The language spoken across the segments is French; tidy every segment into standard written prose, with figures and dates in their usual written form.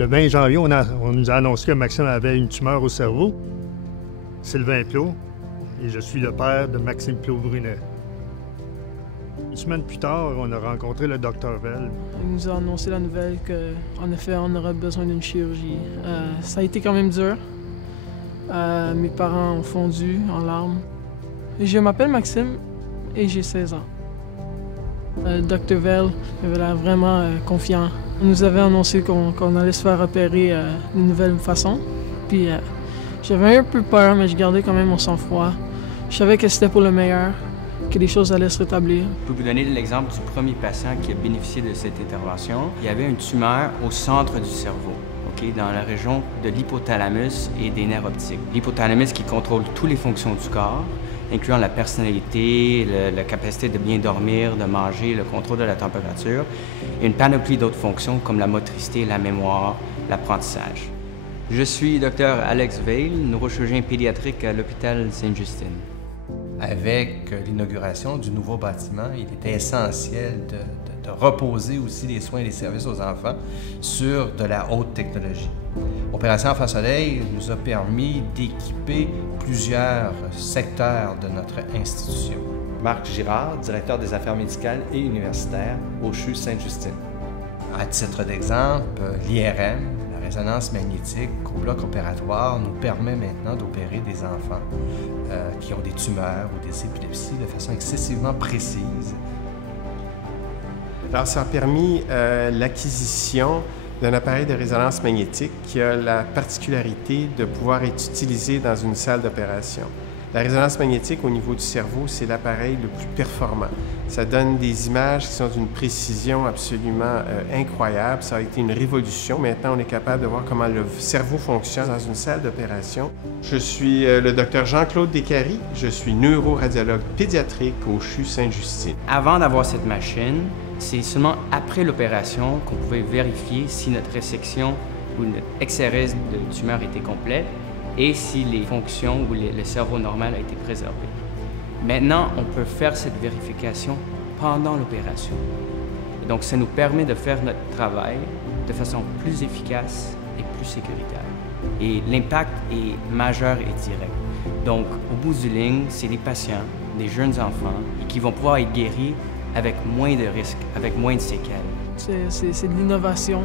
Le 20 janvier, on nous a annoncé que Maxime avait une tumeur au cerveau. Sylvain Plot, et je suis le père de Maxime Plot-Brunet. Une semaine plus tard, on a rencontré le Dr Vell. Il nous a annoncé la nouvelle qu'en effet, on aurait besoin d'une chirurgie. Ça a été quand même dur. Mes parents ont fondu en larmes. Je m'appelle Maxime et j'ai 16 ans. Le Dr Vell avait l'air vraiment confiant. On nous avait annoncé qu'on allait se faire opérer d'une nouvelle façon. Puis j'avais un peu peur, mais je gardais quand même mon sang-froid. Je savais que c'était pour le meilleur, que les choses allaient se rétablir. Je peux vous donner l'exemple du premier patient qui a bénéficié de cette intervention. Il y avait une tumeur au centre du cerveau, dans la région de l'hypothalamus et des nerfs optiques. L'hypothalamus qui contrôle toutes les fonctions du corps, incluant la personnalité, la capacité de bien dormir, de manger, le contrôle de la température, et une panoplie d'autres fonctions comme la motricité, la mémoire, l'apprentissage. Je suis Dr Alex Veil, neurochirurgien pédiatrique à l'hôpital Sainte-Justine. Avec l'inauguration du nouveau bâtiment, il était essentiel de reposer aussi les soins et les services aux enfants sur de la haute technologie. Opération Enfant Soleil nous a permis d'équiper plusieurs secteurs de notre institution. Marc Girard, directeur des affaires médicales et universitaires au CHU Sainte-Justine. À titre d'exemple, l'IRM, la résonance magnétique au bloc opératoire, nous permet maintenant d'opérer des enfants qui ont des tumeurs ou des épilepsies de façon excessivement précise. Alors, ça a permis l'acquisition d'un appareil de résonance magnétique qui a la particularité de pouvoir être utilisé dans une salle d'opération. La résonance magnétique au niveau du cerveau, c'est l'appareil le plus performant. Ça donne des images qui sont d'une précision absolument incroyable. Ça a été une révolution. Maintenant, on est capable de voir comment le cerveau fonctionne dans une salle d'opération. Je suis le docteur Jean-Claude Descaries. Je suis neuroradiologue pédiatrique au CHU Sainte-Justine. Avant d'avoir cette machine, c'est seulement après l'opération qu'on pouvait vérifier si notre résection ou notre XRS de tumeur était complète et si les fonctions ou le cerveau normal a été préservé. Maintenant, on peut faire cette vérification pendant l'opération. Donc, ça nous permet de faire notre travail de façon plus efficace et plus sécuritaire. Et l'impact est majeur et direct. Donc, au bout du ligne, c'est des patients, des jeunes enfants, qui vont pouvoir être guéris avec moins de risques, avec moins de séquelles. C'est de l'innovation.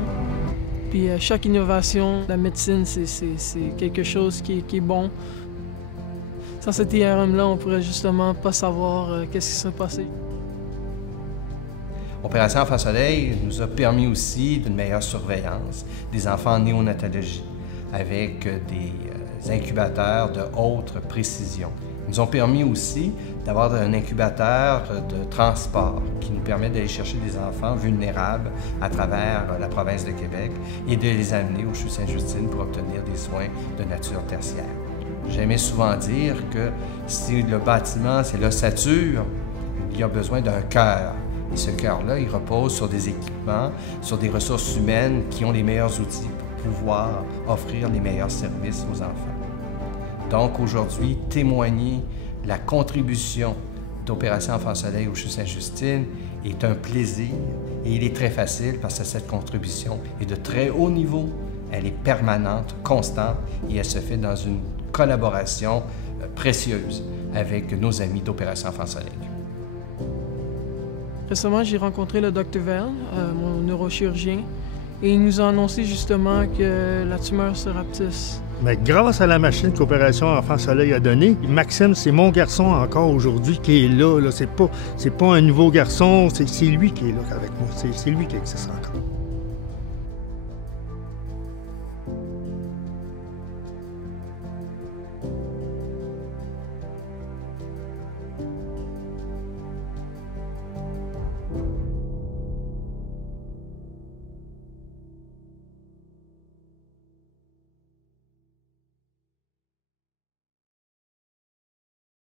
Puis chaque innovation, la médecine, c'est quelque chose qui est bon. Sans cet IRM-là, on pourrait justement pas savoir qu'est-ce qui s'est passé. Opération Enfant Soleil nous a permis aussi d'une meilleure surveillance des enfants en néonatologie, avec des incubateurs de haute précision. Ils nous ont permis aussi d'avoir un incubateur de transport qui nous permet d'aller chercher des enfants vulnérables à travers la province de Québec et de les amener au CHU Sainte-Justine pour obtenir des soins de nature tertiaire. J'aimais souvent dire que si le bâtiment, c'est l'ossature, il y a besoin d'un cœur. Et ce cœur-là, il repose sur des équipements, sur des ressources humaines qui ont les meilleurs outils pour pouvoir offrir les meilleurs services aux enfants. Donc aujourd'hui, témoigner la contribution d'Opération Enfant Soleil au CHU Sainte-Justine est un plaisir et il est très facile parce que cette contribution est de très haut niveau, elle est permanente, constante et elle se fait dans une collaboration précieuse avec nos amis d'Opération Enfant Soleil. Récemment, j'ai rencontré le Dr Vell, mon neurochirurgien, et il nous a annoncé justement que la tumeur se rapetisse. Mais grâce à la machine qu'Opération Enfant Soleil a donnée, Maxime, c'est mon garçon encore aujourd'hui qui est là. C'est pas un nouveau garçon, c'est lui qui est là avec moi. C'est lui qui existe encore.